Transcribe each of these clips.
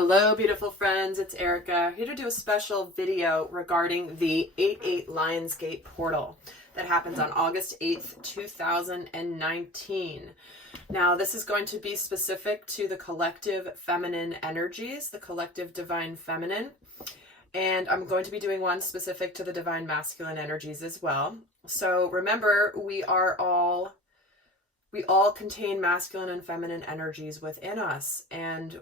Hello, beautiful friends. It's Erika here to do a special video regarding the 8/8 Lionsgate portal that happens on August 8th, 2019. Now, this is going to be specific to the collective feminine energies, the collective divine feminine, and I'm going to be doing one specific to the divine masculine energies as well. So remember, we all contain masculine and feminine energies within us, and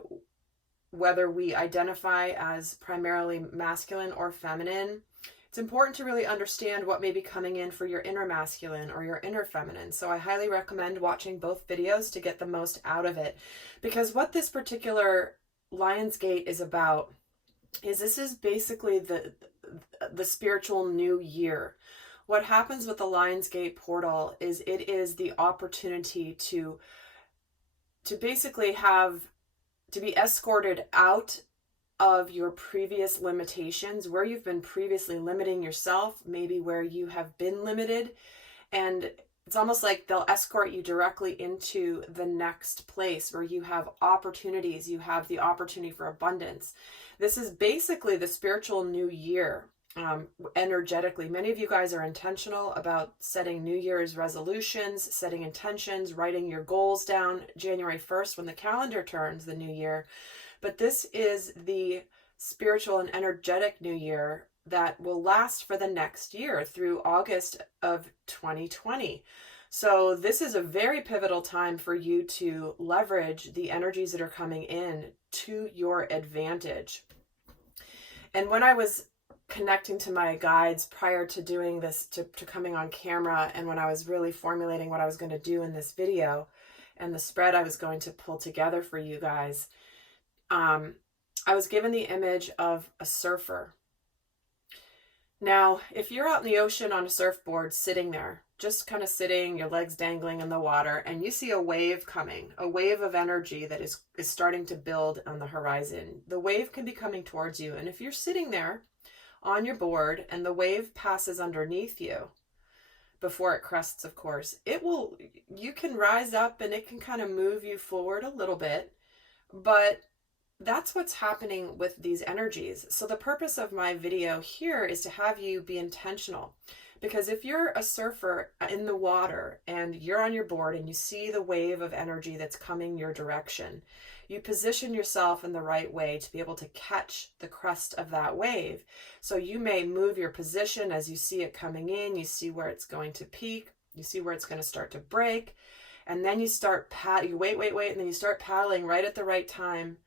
whether we identify as primarily masculine or feminine, it's important to really understand what may be coming in for your inner masculine or your inner feminine. So I highly recommend watching both videos to get the most out of it, because what this particular Lionsgate is about is this is basically the spiritual new year. What happens with the Lionsgate portal is it is the opportunity to basically to be escorted out of your previous limitations, where you've been previously limiting yourself, maybe where you have been limited. And it's almost like they'll escort you directly into the next place where you have opportunities, you have the opportunity for abundance. This is basically the spiritual new year. Energetically, many of you guys are intentional about setting New Year's resolutions, setting intentions, writing your goals down January 1st when the calendar turns the new year. But this is the spiritual and energetic new year that will last for the next year through August of 2020. So this is a very pivotal time for you to leverage the energies that are coming in to your advantage. And when I was connecting to my guides prior to doing this, to coming on camera, and when I was really formulating what I was going to do in this video and the spread I was going to pull together for you guys, I was given the image of a surfer. Now, if you're out in the ocean on a surfboard sitting there, just kind of sitting, your legs dangling in the water, and you see a wave coming, a wave of energy that is starting to build on the horizon. The wave can be coming towards you, and if you're sitting there on your board and the wave passes underneath you, before it crests, of course, you can rise up and it can kind of move you forward a little bit, but that's what's happening with these energies. So the purpose of my video here is to have you be intentional, because if you're a surfer in the water and you're on your board and you see the wave of energy that's coming your direction, you position yourself in the right way to be able to catch the crest of that wave. So you may move your position as you see it coming in, you see where it's going to peak, you see where it's going to start to break, and then you start you wait, and then you start paddling right at the right time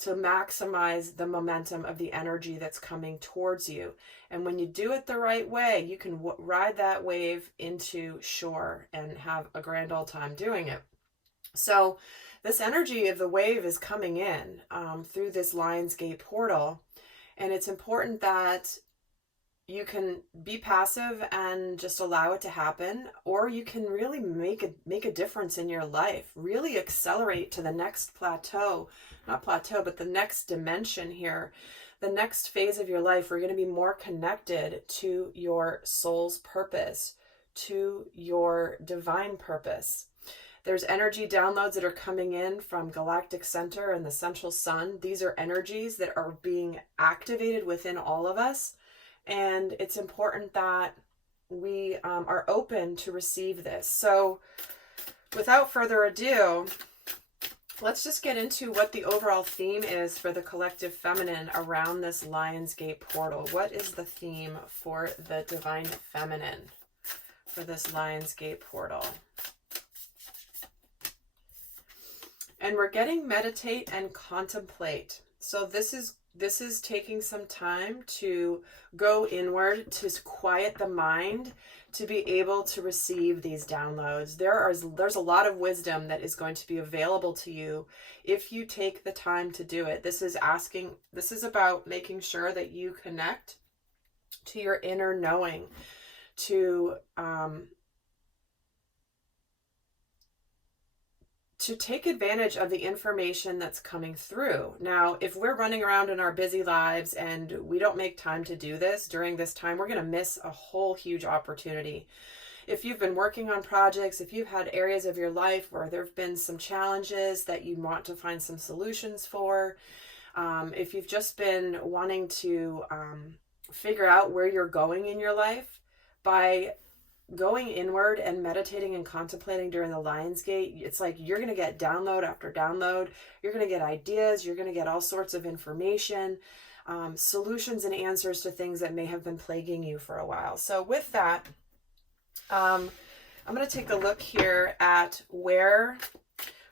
to maximize the momentum of the energy that's coming towards you. And when you do it the right way, you can ride that wave into shore and have a grand old time doing it. So this energy of the wave is coming in through this Lionsgate portal, and it's important that you can be passive and just allow it to happen, or you can really make a difference in your life, really accelerate to the next but the next dimension here, the next phase of your life. We're going to be more connected to your soul's purpose, to your divine purpose. There's energy downloads that are coming in from Galactic Center and the Central Sun. These are energies that are being activated within all of us. And it's important that we are open to receive this. So without further ado, let's just get into what the overall theme is for the collective feminine around this Lionsgate portal. What is the theme for the divine feminine for this Lionsgate portal? And we're getting meditate and contemplate. So this is taking some time to go inward, to quiet the mind, to be able to receive these downloads. There's a lot of wisdom that is going to be available to you if you take the time to do it. This is about making sure that you connect to your inner knowing, to take advantage of the information that's coming through. Now, if we're running around in our busy lives and we don't make time to do this during this time, we're going to miss a whole huge opportunity. If you've been working on projects, if you've had areas of your life where there have been some challenges that you want to find some solutions for, If you've just been wanting to figure out where you're going in your life, by going inward and meditating and contemplating during the Lion's Gate, it's like you're going to get download after download. You're going to get ideas. You're going to get all sorts of information, solutions and answers to things that may have been plaguing you for a while. So with that, I'm going to take a look here at where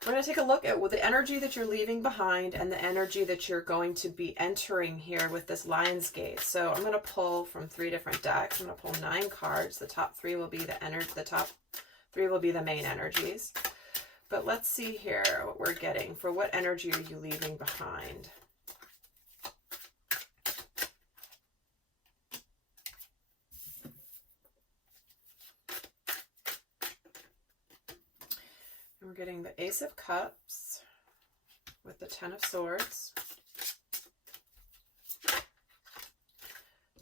we're going to take a look at the energy that you're leaving behind and the energy that you're going to be entering here with this Lion's Gate. So I'm going to pull from 3 different decks. I'm going to pull 9 cards. The top 3 will be the energy. The top 3 will be the main energies. But let's see here what we're getting. For what energy are you leaving behind? We're getting the Ace of Cups with the 10 of Swords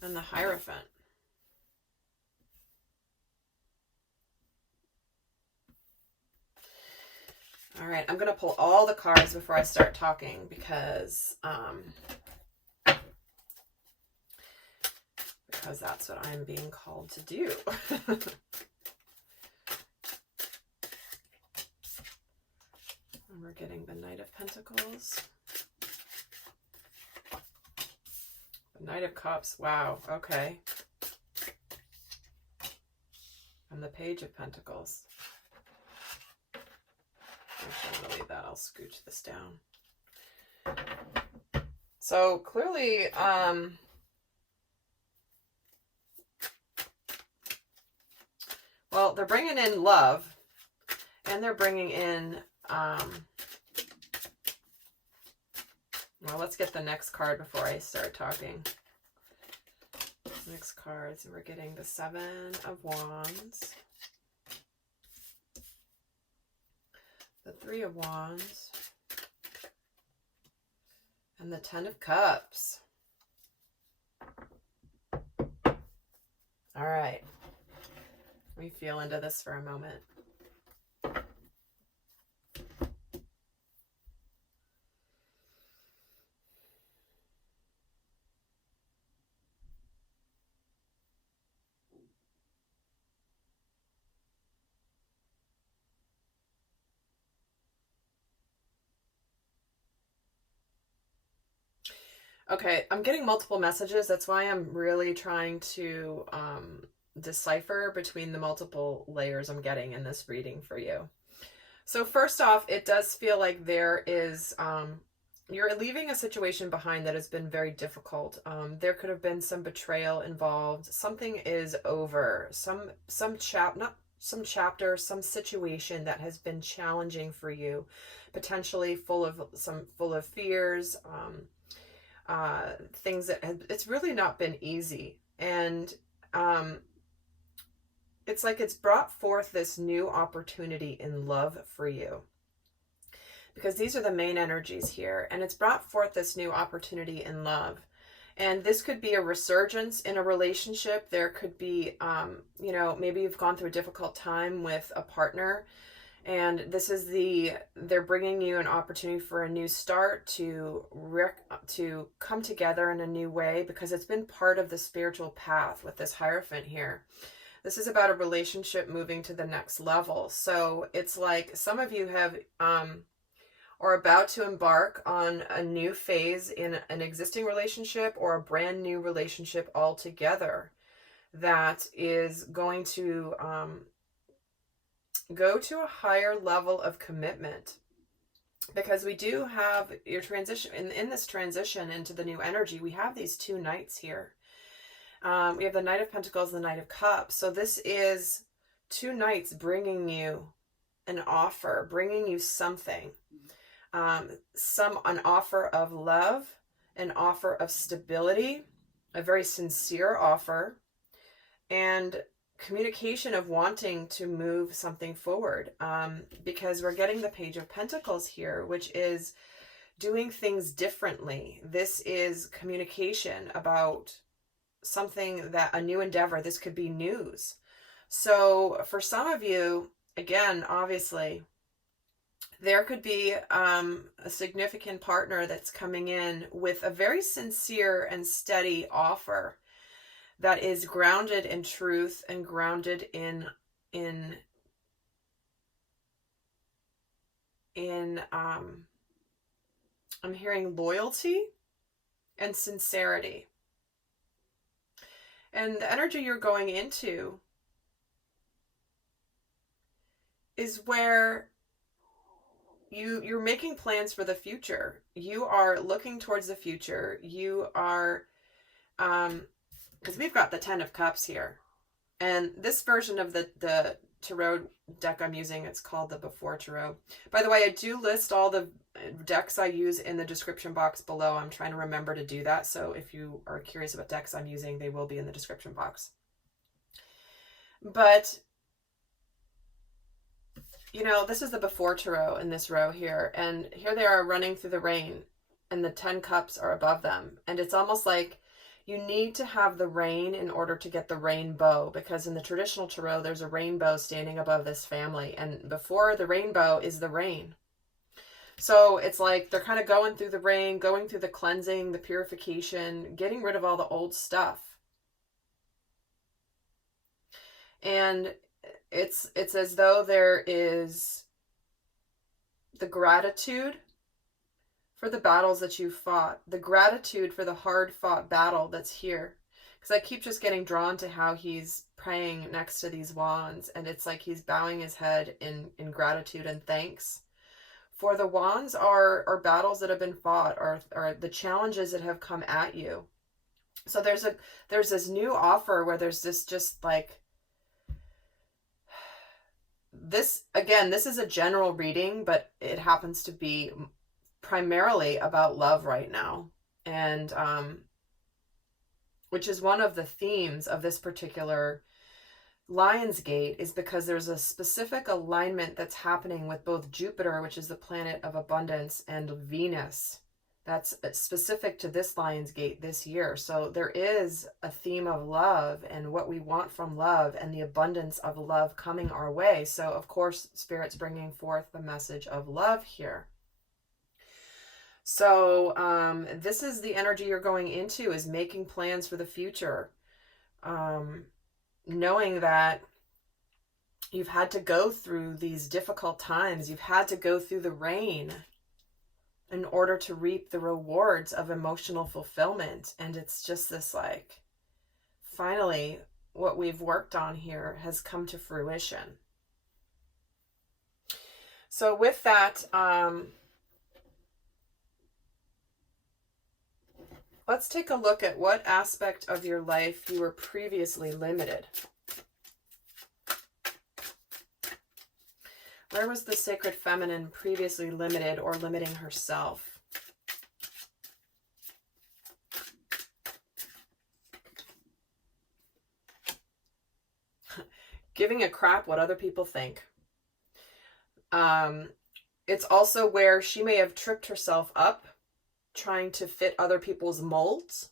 and the Hierophant. All right, I'm going to pull all the cards before I start talking because that's what I'm being called to do. We're getting the Knight of Pentacles. The Knight of Cups. Wow. Okay. And the Page of Pentacles. Actually, I'm going to leave that. I'll scooch this down. So clearly, well, they're bringing in love and they're bringing in well, let's get the next card before I start talking. Next cards, we're getting the 7 of Wands, the 3 of Wands, and the 10 of Cups. All right. Let me feel into this for a moment. Okay, I'm getting multiple messages. That's why I'm really trying to decipher between the multiple layers I'm getting in this reading for you. So first off, it does feel like there is, you're leaving a situation behind that has been very difficult. There could have been some betrayal involved. Something is over. Some chapter, some situation that has been challenging for you, potentially full of fears, things that it's really not been easy. And it's like it's brought forth this new opportunity in love for you, because these are the main energies here, and it's brought forth this new opportunity in love. And this could be a resurgence in a relationship. There could be, you know, maybe you've gone through a difficult time with a partner, and this is they're bringing you an opportunity for a new start, to come together in a new way, because it's been part of the spiritual path with this Hierophant here. This is about a relationship moving to the next level. So it's like some of you have, are about to embark on a new phase in an existing relationship, or a brand new relationship altogether, that is going to, go to a higher level of commitment, because we do have your transition in this transition into the new energy. We have these 2 knights here. We have the Knight of Pentacles and the Knight of Cups. So this is 2 knights bringing you an offer, bringing you something, an offer of love, an offer of stability, a very sincere offer, and communication of wanting to move something forward, because we're getting the Page of Pentacles here, which is doing things differently. This is communication about something, that a new endeavor. This could be news. So for some of you, again, obviously, there could be a significant partner that's coming in with a very sincere and steady offer that is grounded in truth and grounded in I'm hearing loyalty and sincerity. And the energy you're going into is where you're making plans for the future. You are looking towards the future. You are, because we've got the 10 of Cups here. And this version of the tarot deck I'm using, it's called the Before Tarot. By the way, I do list all the decks I use in the description box below. I'm trying to remember to do that. So if you are curious about decks I'm using, they will be in the description box. But, you know, this is the Before Tarot in this row here. And here they are running through the rain. And the 10 cups are above them. And it's almost like you need to have the rain in order to get the rainbow, because in the traditional tarot, there's a rainbow standing above this family. And before the rainbow is the rain. So it's like they're kind of going through the rain, going through the cleansing, the purification, getting rid of all the old stuff. And it's as though there is the gratitude for the battles that you fought, the gratitude for the hard fought battle that's here. Because I keep just getting drawn to how he's praying next to these wands, and it's like he's bowing his head in gratitude and thanks. For the wands are battles that have been fought, or the challenges that have come at you. So there's this new offer where there's this just like, this, again, this is a general reading, but it happens to be primarily about love right now, and which is one of the themes of this particular Lionsgate, is because there's a specific alignment that's happening with both Jupiter, which is the planet of abundance, and Venus that's specific to this Lionsgate this year. So there is a theme of love and what we want from love and the abundance of love coming our way. So of course, Spirit's bringing forth the message of love here. So this is the energy you're going into, is making plans for the future. Knowing that you've had to go through these difficult times. You've had to go through the rain in order to reap the rewards of emotional fulfillment. And it's just this like, finally, what we've worked on here has come to fruition. So with that, let's take a look at what aspect of your life you were previously limited. Where was the sacred feminine previously limited or limiting herself? Giving a crap what other people think. It's also where she may have tripped herself up trying to fit other people's molds.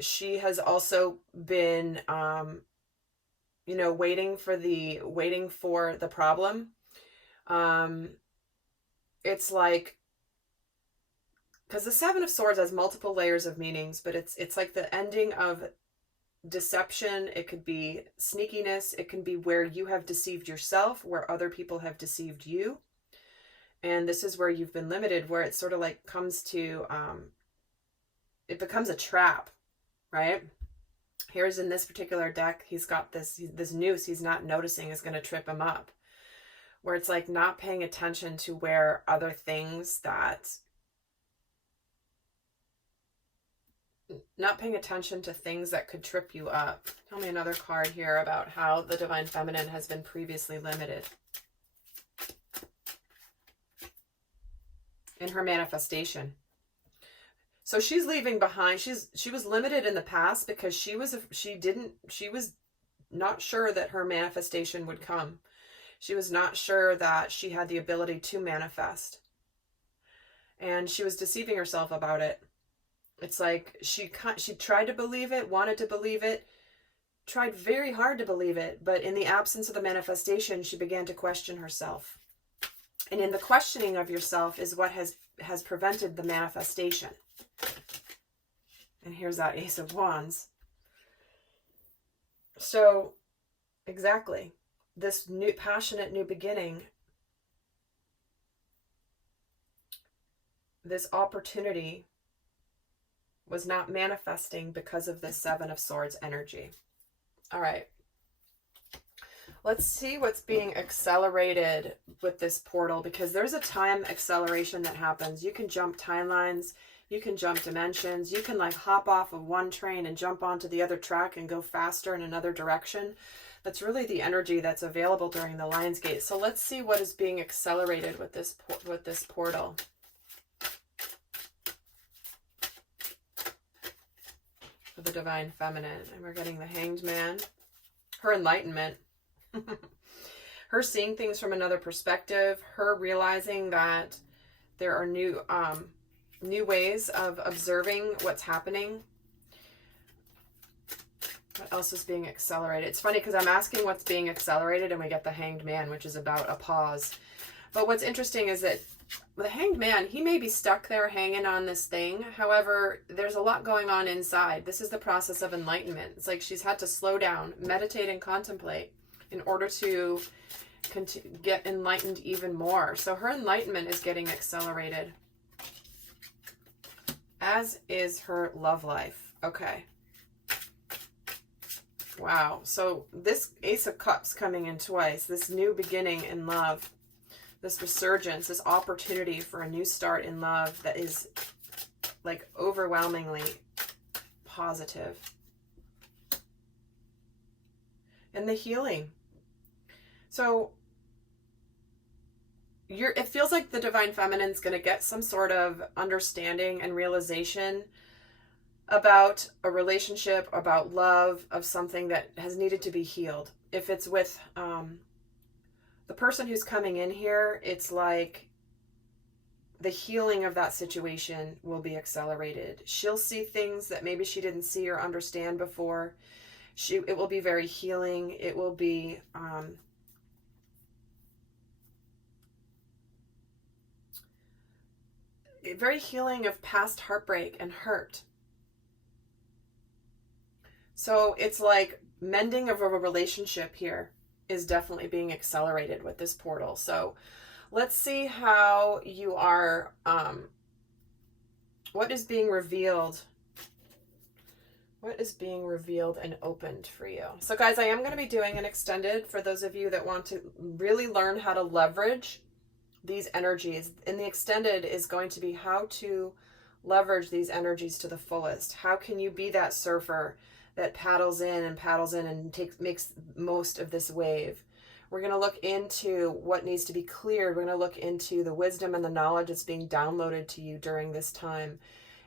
She has also been, you know, waiting for the problem. It's like, because the Seven of Swords has multiple layers of meanings, but it's like the ending of deception. It could be sneakiness. It can be where you have deceived yourself, where other people have deceived you. And this is where you've been limited, where it sort of like comes to, it becomes a trap, right? Here's in this particular deck, he's got this noose he's not noticing is going to trip him up. Where it's like not paying attention to where other things that, not paying attention to things that could trip you up. Tell me another card here about how the Divine Feminine has been previously limited in her manifestation. So she's leaving behind. She was limited in the past because she was not sure that her manifestation would come. She was not sure that she had the ability to manifest. And she was deceiving herself about it. It's like she tried to believe it, wanted to believe it, tried very hard to believe it, but in the absence of the manifestation, she began to question herself. And in the questioning of yourself is what has prevented the manifestation. And here's that Ace of Wands. So, exactly. This new, passionate new beginning, this opportunity was not manifesting because of this Seven of Swords energy. All right. Let's see what's being accelerated with this portal, because there's a time acceleration that happens. You can jump timelines. You can jump dimensions. You can like hop off of one train and jump onto the other track and go faster in another direction. That's really the energy that's available during the Lion's Gate. So let's see what is being accelerated with this portal. For the Divine Feminine. And we're getting the Hanged Man. Her enlightenment. Her seeing things from another perspective. Her realizing that there are new ways of observing what's happening. What else is being accelerated? It's funny because I'm asking what's being accelerated and we get the Hanged Man, which is about a pause. But what's interesting is that the Hanged Man, he may be stuck there hanging on this thing. However, there's a lot going on inside. This is the process of enlightenment. It's like she's had to slow down, meditate, and contemplate in order to get enlightened even more. So her enlightenment is getting accelerated, as is her love life. Okay. Wow. So this Ace of Cups coming in twice, this new beginning in love, this resurgence, this opportunity for a new start in love that is like overwhelmingly positive. And the healing. So it feels like the Divine Feminine's going to get some sort of understanding and realization about a relationship, about love, of something that has needed to be healed. If it's with the person who's coming in here, it's like the healing of that situation will be accelerated. She'll see things that maybe she didn't see or understand before. It will be very healing. It will be very healing of past heartbreak and hurt. So it's like mending of a relationship here is definitely being accelerated with this portal. So let's see how you are, what is being revealed. What is being revealed and opened for you? So guys, I am going to be doing an extended for those of you that want to really learn how to leverage these energies. And the extended is going to be how to leverage these energies to the fullest. How can you be that surfer that paddles in and makes most of this wave? We're going to look into what needs to be cleared. We're going to look into the wisdom and the knowledge that's being downloaded to you during this time,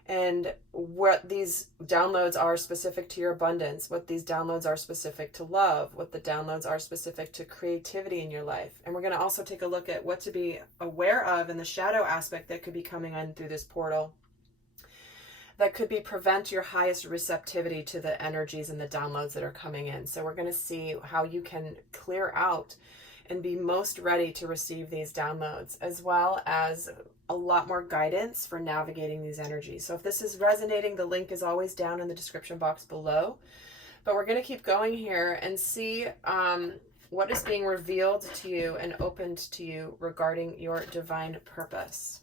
and what these downloads are specific to your abundance, what these downloads are specific to love, what the downloads are specific to creativity in your life. And we're going to also take a look at what to be aware of in the shadow aspect that could be coming in through this portal, that could prevent your highest receptivity to the energies and the downloads that are coming in. So we're going to see how you can clear out and be most ready to receive these downloads, as well as a lot more guidance for navigating these energies. So if this is resonating, the link is always down in the description box below. But we're going to keep going here and see what is being revealed to you and opened to you regarding your divine purpose.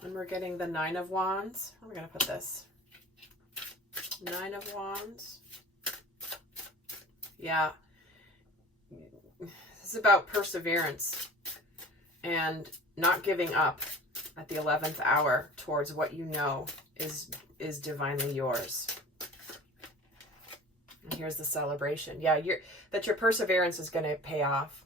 And we're getting the Nine of Wands. Where are we going to put this? Nine of Wands. Yeah. This is about perseverance and not giving up at the 11th hour towards what you know is divinely yours. And here's the celebration. Yeah, that your perseverance is going to pay off.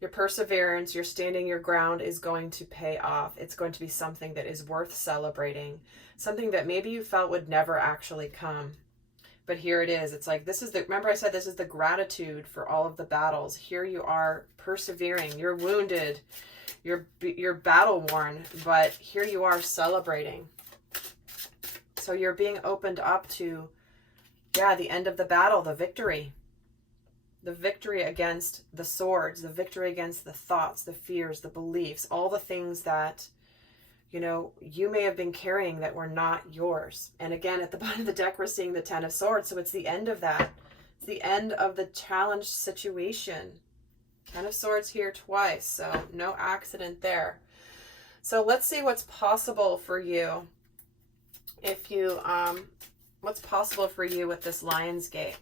Your perseverance, your standing your ground is going to pay off. It's going to be something that is worth celebrating. Something that maybe you felt would never actually come. But here it is. It's like, this is the, remember I said this is the gratitude for all of the battles. Here you are persevering. You're wounded. You're battle worn, but here you are celebrating. So you're being opened up to, yeah, the end of the battle, the victory. The victory against the swords, the victory against the thoughts, the fears, the beliefs, all the things that, you know, you may have been carrying that were not yours. And again, at the bottom of the deck, we're seeing the Ten of Swords. So it's the end of that. It's the end of the challenged situation. Ten of Swords here twice. So no accident there. So let's see what's possible for you. If you, what's possible for you with this Lion's Gate.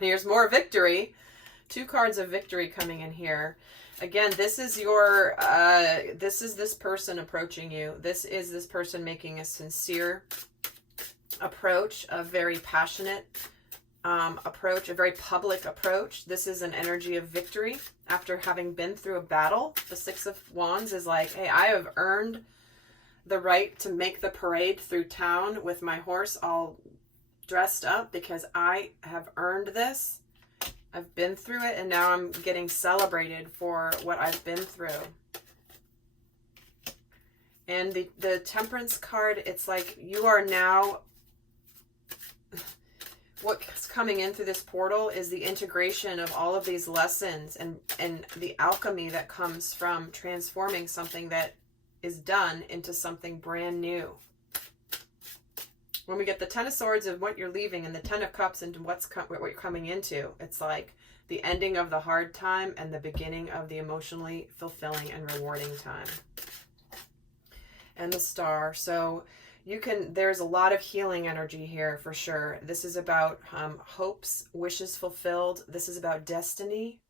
Here's more victory. 2 cards of victory coming in here. Again, this is your, this is this person approaching you. This is this person making a sincere approach, a very passionate approach, a very public approach. This is an energy of victory after having been through a battle. The 6 of Wands is like, hey, I have earned the right to make the parade through town with my horse all dressed up because I have earned this. I've been through it, and now I'm getting celebrated for what I've been through. And the Temperance card, it's like you are now, what's coming in through this portal is the integration of all of these lessons and the alchemy that comes from transforming something that is done into something brand new. When we get the Ten of Swords of what you're leaving and the Ten of Cups into what you're coming into, it's like the ending of the hard time and the beginning of the emotionally fulfilling and rewarding time. And the Star. So you can, there's a lot of healing energy here for sure. This is about hopes, wishes fulfilled. This is about destiny.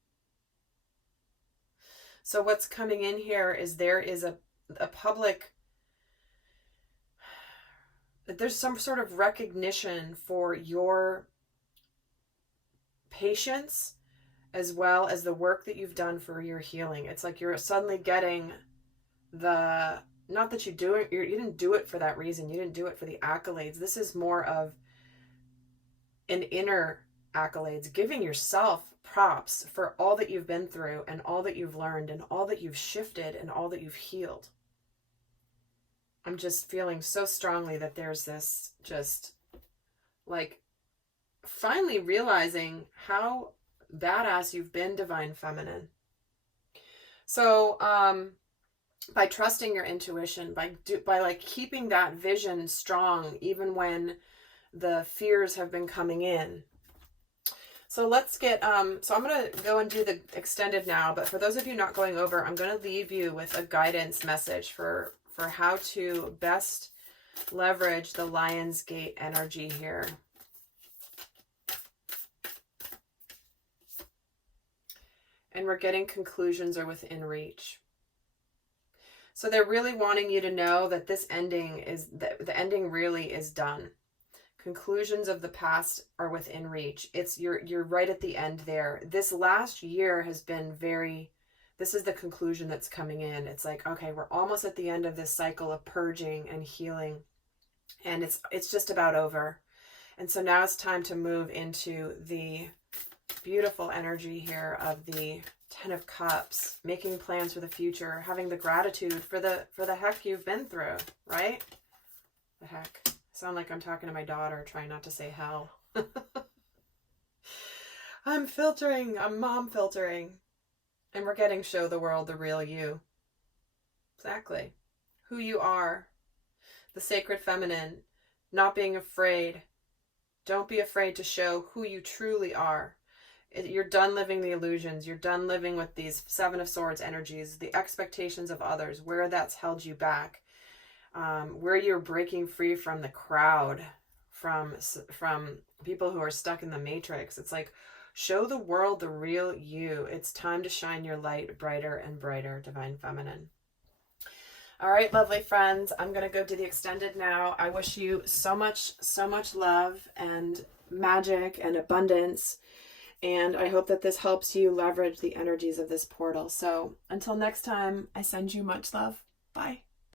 So what's coming in here is there is a public, there's some sort of recognition for your patience as well as the work that you've done for your healing. It's like you're suddenly getting the, not that you didn't do it for that reason. You didn't do it for the accolades. This is more of an inner accolades, giving yourself props for all that you've been through and all that you've learned and all that you've shifted and all that you've healed. I'm just feeling so strongly that there's this just like finally realizing how badass you've been, Divine Feminine. So by trusting your intuition, by like keeping that vision strong even when the fears have been coming in. So let's get, so I'm going to go and do the extended now, but for those of you not going over, I'm going to leave you with a guidance message for how to best leverage the Lion's Gate energy here. And we're getting conclusions are within reach. So they're really wanting you to know that this ending is, the ending really is done. Conclusions of the past are within reach. It's you're right at the end there. This last year has been very, this is the conclusion that's coming in. It's like, okay, we're almost at the end of this cycle of purging and healing. And it's just about over. And so now it's time to move into the beautiful energy here of the Ten of Cups, making plans for the future, having the gratitude for the heck you've been through, right? The heck. I sound like I'm talking to my daughter, trying not to say hell. I'm mom filtering. And we're getting show the world the real you. Exactly. Who you are. The sacred feminine. Not being afraid. Don't be afraid to show who you truly are. You're done living the illusions. You're done living with these Seven of Swords energies, the expectations of others, where that's held you back, where you're breaking free from the crowd, from people who are stuck in the matrix. It's like, show the world the real you. It's time to shine your light brighter and brighter, Divine Feminine. All right, lovely friends, I'm going to go do the extended now. I wish you so much love and magic and abundance. And I hope that this helps you leverage the energies of this portal. So until next time, I send you much love. Bye.